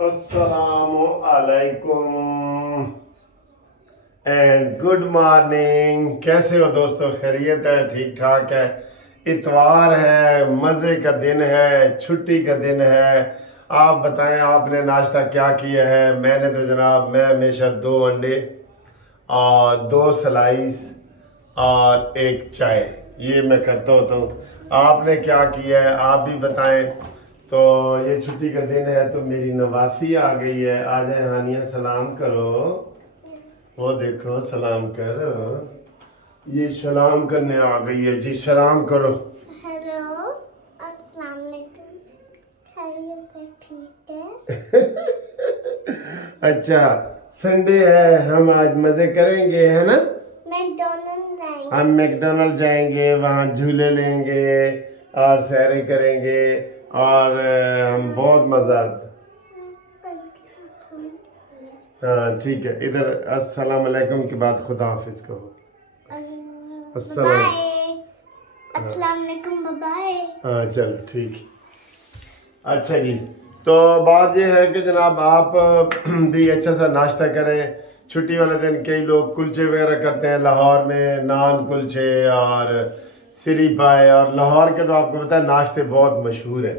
अस्सलामु अलैकुम and good morning. कैसे हो दोस्तों? खैरियत है? ठीक ठाक है? इतवार है, मज़े का दिन है, छुट्टी का दिन है। आप बताएं, आपने नाश्ता क्या किया है? मैंने तो जनाब मैं हमेशा 2 अंडे और 2 स्लाइस और एक चाय, ये मैं करता होता हूँ। आपने क्या किया है आप भी बताएं। तो ये छुट्टी का दिन है तो मेरी नवासी आ गई है। आ जाए हानिया, सलाम करो। वो देखो सलाम करो, ये सलाम करने आ गई है जी। सलाम करो। हेलो, अस्सलाम वालेकुम। खैरियत है? ठीक है। अच्छा, संडे है, हम आज मजे करेंगे, है ना? मैकडॉनल्ड जाएंगे। हम मैकडोनल्ड जाएंगे, वहाँ झूले लेंगे और सैरें करेंगे और हम बहुत मजा। हाँ ठीक है। इधर अस्सलाम वालेकुम के बाद खुदा हाफिज कहो। अस्सलाम। बाय। अस्सलाम वालेकुम, बाय। हाँ चलो ठीक है। अच्छा जी, तो बात ये है कि जनाब आप भी अच्छा सा नाश्ता करें। छुट्टी वाले दिन कई लोग कुलचे वगैरह करते हैं। लाहौर में नान कुलचे और सिरी पाए, और लाहौर के तो आपको पता है नाश्ते बहुत मशहूर हैं।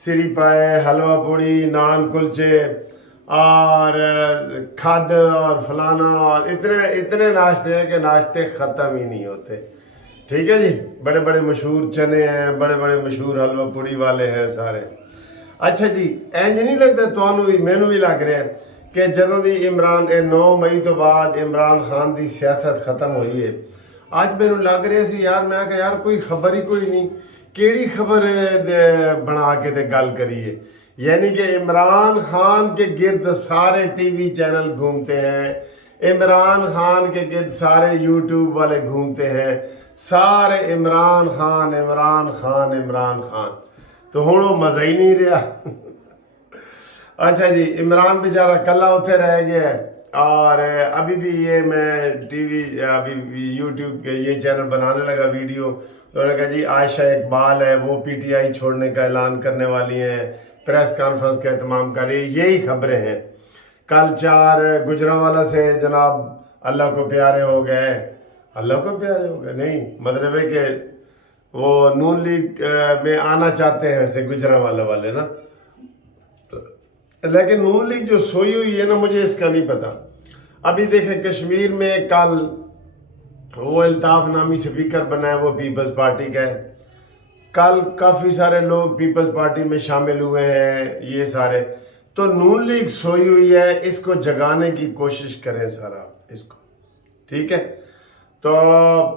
सिरी पाए, हलवा पूड़ी, नान कुलचे और खद और फलाना, और इतने इतने नाश्ते हैं कि नाश्ते ख़त्म ही नहीं होते। ठीक है जी। बड़े बड़े मशहूर चने हैं, बड़े बड़े मशहूर हलवा पूड़ी वाले हैं सारे। अच्छा जी, इंज नहीं लगता ਤੁਹਾਨੂੰ ਵੀ ਮੈਨੂੰ ਵੀ ਲੱਗ ਰਿਹਾ ਕਿ ਜਦੋਂ ਦੀ 9 ਮਈ ਤੋਂ ਬਾਅਦ ਇਮਰਾਨ ਖਾਨ ਦੀ ਸਿਆਸਤ ਖਤਮ ਹੋਈ ਹੈ, ਅੱਜ ਮੈਨੂੰ ਲੱਗ ਰਿਹਾ ਸੀ ਯਾਰ, ਮੈਂ ਕਿਹਾ ਯਾਰ ਕੋਈ ਖਬਰ ਹੀ ਕੋਈ ਨਹੀਂ, ਕਿਹੜੀ ਖਬਰ ਬਣਾ ਕੇ ਤੇ ਗੱਲ ਕਰੀਏ। यानी कि इमरान खान के गिर्द सारे टीवी चैनल घूमते हैं, इमरान खान के गिर्द सारे यूट्यूब वाले घूमते हैं, सारे इमरान खान इमरान खान इमरान खान। तो हुण वो मज़ा ही नहीं रहा। अच्छा जी, इमरान बेचारा कल्ला उथे रह गया है। और अभी भी ये मैं टीवी अभी यूट्यूब के ये चैनल बनाने लगा वीडियो, तो उन्होंने कहा जी आयशा इकबाल है वो पीटीआई छोड़ने का ऐलान करने वाली हैं, प्रेस कॉन्फ्रेंस का एहतमाम कर रही है। यही खबरें हैं। कल 4 गुजरांवाला से जनाब अल्लाह को प्यारे हो गए। अल्लाह को प्यारे हो गए नहीं, मतलब है कि वो नून लीग में आना चाहते हैं वैसे गुजरांवाला वाले ना, लेकिन नून लीग जो सोई हुई है ना, मुझे इसका नहीं पता। अभी देखें कश्मीर में कल वो अल्ताफ नामी स्पीकर बना है, वो पीपल्स पार्टी का है। कल काफ़ी सारे लोग पीपल्स पार्टी में शामिल हुए हैं, ये सारे। तो नून लीग सोई हुई है, इसको जगाने की कोशिश करें सारा इसको, ठीक है। तो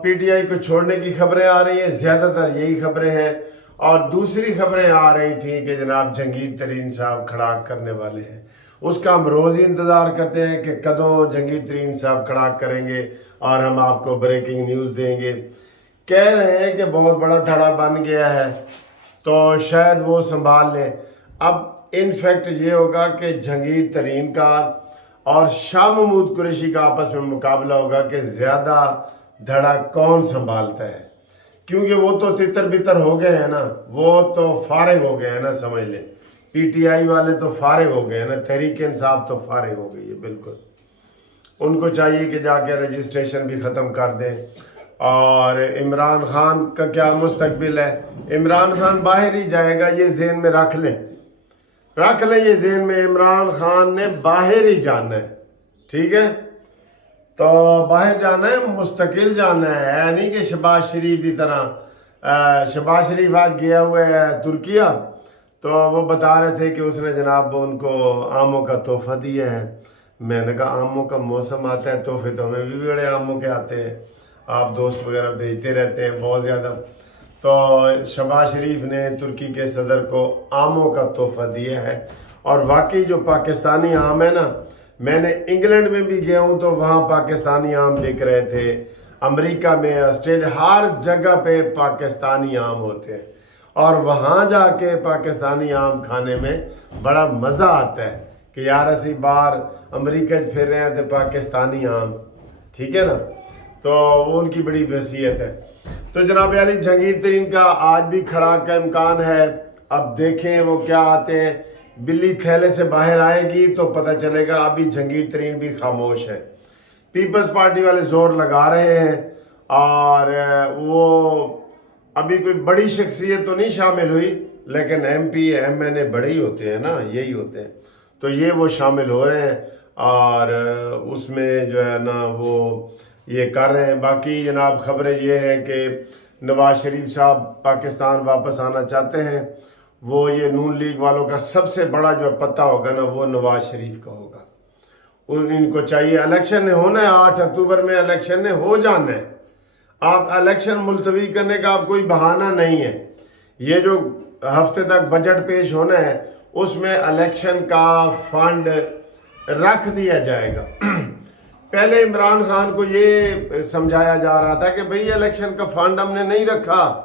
पीटीआई को छोड़ने की खबरें आ रही हैं, ज़्यादातर यही खबरें हैं। और दूसरी खबरें आ रही थी कि जनाब जहांगीर तरीन साहब खड़ाक करने वाले हैं। उसका हम रोज़ ही इंतज़ार करते हैं कि कदों जहांगीर तरीन साहब खड़ाक करेंगे और हम आपको ब्रेकिंग न्यूज़ देंगे। कह रहे हैं कि बहुत बड़ा धड़ा बन गया है, तो शायद वो संभाल लें। अब इनफैक्ट ये होगा कि जहांगीर तरीन का और शाह महमूद कुरैशी का आपस में मुकाबला होगा कि ज़्यादा धड़ा कौन संभालता है, क्योंकि वो तो तितर बितर हो गए हैं ना, वो तो फारिग हो गए हैं ना, समझ लें। पीटीआई वाले तो फारिग हो गए हैं ना, तहरीक इंसाफ तो फारिग हो गई है बिल्कुल। उनको चाहिए कि जाके रजिस्ट्रेशन भी ख़त्म कर दें। और इमरान खान का क्या मुस्तकबिल है? इमरान खान बाहर ही जाएगा, ये ज़हन में रख लें ये ज़हन में, इमरान खान ने बाहर ही जाना है, ठीक है। तो बाहर जाना है, मुस्तकिल जाना है नहीं कि शहबाज शरीफ की तरह। शहबाज शरीफ आज गया हुआ है तुर्किया, तो वो बता रहे थे कि उसने जनाब उनको आमों का तोहफा दिया है। मैंने कहा आमों का मौसम आता है, तोहफे तो हमें भी बड़े आमों के आते हैं, आप दोस्त वगैरह भेजते रहते हैं बहुत ज़्यादा। तो शहबाज शरीफ ने तुर्की के सदर को आमों का तोहफा दिया है। और वाकई जो पाकिस्तानी आम है ना, मैंने इंग्लैंड में भी गया हूँ तो वहाँ पाकिस्तानी आम बिक रहे थे, अमेरिका में, ऑस्ट्रेलिया, हर जगह पे पाकिस्तानी आम होते हैं। और वहाँ जाके पाकिस्तानी आम खाने में बड़ा मज़ा आता है कि यार असी बाहर अमेरिका फिर रहे हैं तो पाकिस्तानी आम, ठीक है ना। तो वो उनकी बड़ी हैसियत है। तो जनाब यानी जहांगीर तरीन का आज भी खड़ा का इम्कान है। अब देखें वो क्या आते हैं। بلی تھیلے سے باہر آئے گی تو پتہ چلے گا ابھی جہانگیر ترین بھی خاموش ہے. پیپلز پارٹی والے زور لگا رہے ہیں اور وہ ابھی کوئی بڑی شخصیت تو نہیں شامل ہوئی لیکن ایم پی ایم این اے بڑے ہی ہوتے ہیں نا, یہی ہوتے ہیں, تو یہ وہ شامل ہو رہے ہیں اور اس میں جو ہے نا وہ یہ کر رہے ہیں. باقی جناب خبریں یہ ہے کہ نواز شریف صاحب پاکستان واپس آنا چاہتے ہیں. وہ یہ نون لیگ والوں کا سب سے بڑا جو پتہ ہوگا نا وہ نواز شریف کا ہوگا. ان کو چاہیے, الیکشن نے ہونا ہے 8 اکتوبر میں, الیکشن نے ہو جانا ہے. آپ الیکشن ملتوی کرنے کا آپ کوئی بہانہ نہیں ہے. یہ جو ہفتے تک بجٹ پیش ہونا ہے اس میں الیکشن کا فنڈ رکھ دیا جائے گا. پہلے عمران خان کو یہ سمجھایا جا رہا تھا کہ بھئی الیکشن کا فنڈ ہم نے نہیں رکھا,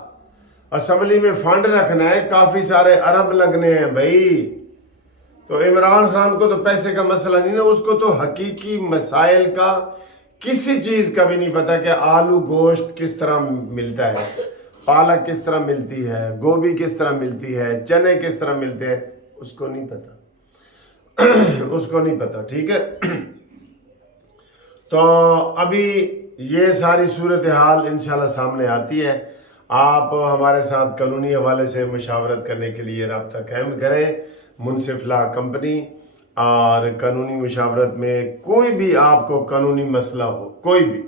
اسمبلی میں فنڈ رکھنا ہے, کافی سارے ارب لگنے ہیں بھئی. تو عمران خان کو تو پیسے کا مسئلہ نہیں نا, اس کو تو حقیقی مسائل کا کسی چیز کا بھی نہیں پتا کہ آلو گوشت کس طرح ملتا ہے, پالک کس طرح ملتی ہے, گوبھی کس طرح ملتی ہے, چنے کس طرح ملتے ہیں, اس کو نہیں پتا, اس کو نہیں پتا. ٹھیک ہے, تو ابھی یہ ساری صورتحال انشاءاللہ سامنے آتی ہے. آپ ہمارے ساتھ قانونی حوالے سے مشاورت کرنے کے لیے رابطہ قائم کریں. منصف لا کمپنی, اور قانونی مشاورت میں کوئی بھی آپ کو قانونی مسئلہ ہو کوئی بھی,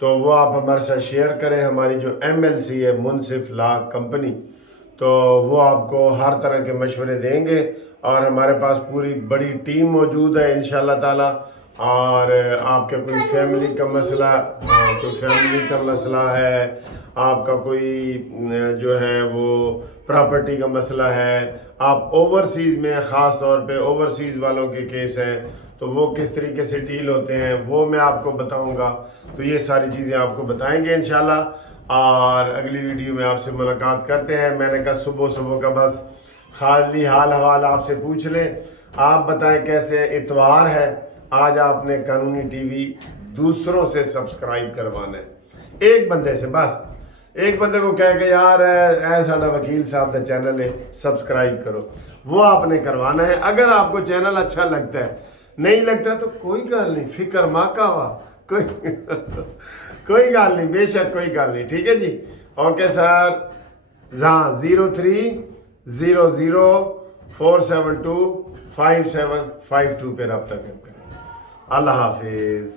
تو وہ آپ ہمارے ساتھ شیئر کریں. ہماری جو MLC ہے منصف لا کمپنی, تو وہ آپ کو ہر طرح کے مشورے دیں گے اور ہمارے پاس پوری بڑی ٹیم موجود ہے انشاءاللہ تعالی. اور آپ کا کوئی فیملی کا مسئلہ, کوئی فیملی کا مسئلہ ہے, آپ کا کوئی جو ہے وہ پراپرٹی کا مسئلہ ہے, آپ اوورسیز میں خاص طور پہ اوورسیز والوں کے کیس ہیں تو وہ کس طریقے سے ڈیل ہوتے ہیں وہ میں آپ کو بتاؤں گا. تو یہ ساری چیزیں آپ کو بتائیں گے انشاءاللہ, اور اگلی ویڈیو میں آپ سے ملاقات کرتے ہیں. میں نے کہا صبح کا بس خالی حال حوال آپ سے پوچھ لیں. آپ بتائیں کیسے, اتوار ہے آج, آپ نے قانونی ٹی وی دوسروں سے سبسکرائب کروانا ہے, ایک بندے سے, بس ایک بندے کو کہہ کہ یار اے ساڈا وکیل صاحب دا چینل ہے سبسکرائب کرو, وہ آپ نے کروانا ہے. اگر آپ کو چینل اچھا لگتا ہے, نہیں لگتا تو کوئی گل نہیں, فکر ماں کا وا, کوئی گل نہیں, بے شک کوئی گل نہیں. ٹھیک ہے جی, اوکے سر. 030004725752 پہ رابطہ کریں. اللہ حافظ.